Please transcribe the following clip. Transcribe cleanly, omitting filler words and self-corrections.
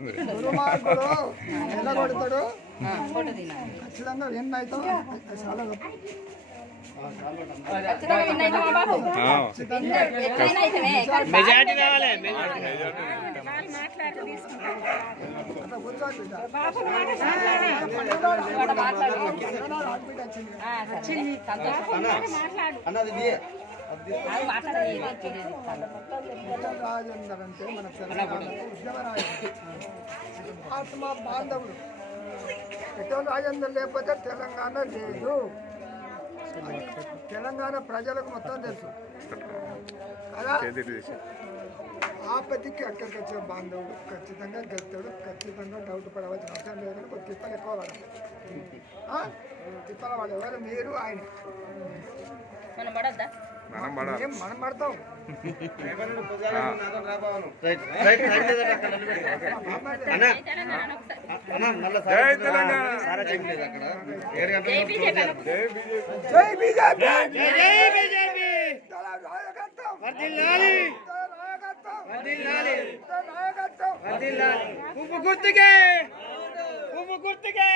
దుర్మార్గుడు ఎల్లగొడతాడు ఖచ్చితంగా విన్ అవుతాం చాలా మెజారిటీ కావాలి. రాజేందర్ అంటే మన ఆత్మ బాంధవుడు. ఎటో రాజేందర్ లేకపోతే తెలంగాణ లేదు. తెలంగాణ ప్రజలకు మొత్తం తెలుసు కదా. ఆపత్తికి అక్కడికి వచ్చే బాంధవుడు ఖచ్చితంగా గెలుతాడు. ఖచ్చితంగా డౌట్ పడవలసిన అవసరం లేదని ఒక తిప్పలు ఎక్కువ పడాలి. తిప్పల వాడు ఎవరు? మీరు ఆయన. మనం పడతాం. గుర్తుకే